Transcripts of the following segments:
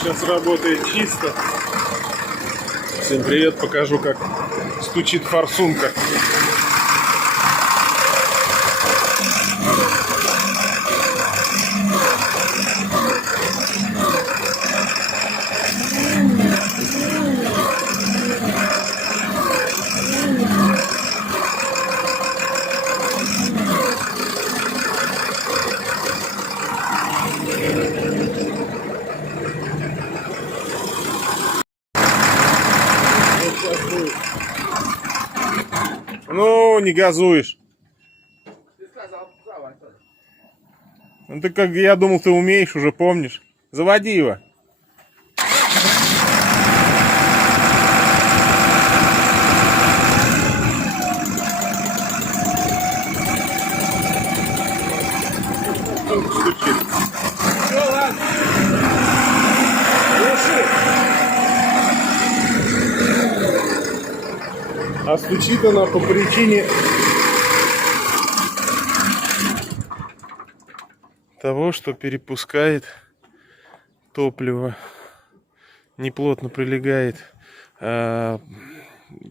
Сейчас работает чисто. Всем привет, покажу, как стучит форсунка. Ну, не газуешь. Ну ты как, я думал, ты умеешь, уже помнишь. Заводи его. Стучит. Все, ладно. А стучит она по причине того, что перепускает топливо, неплотно прилегает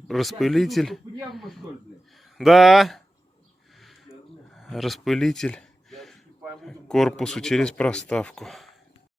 распылитель. Да, распылитель к корпусу через проставку.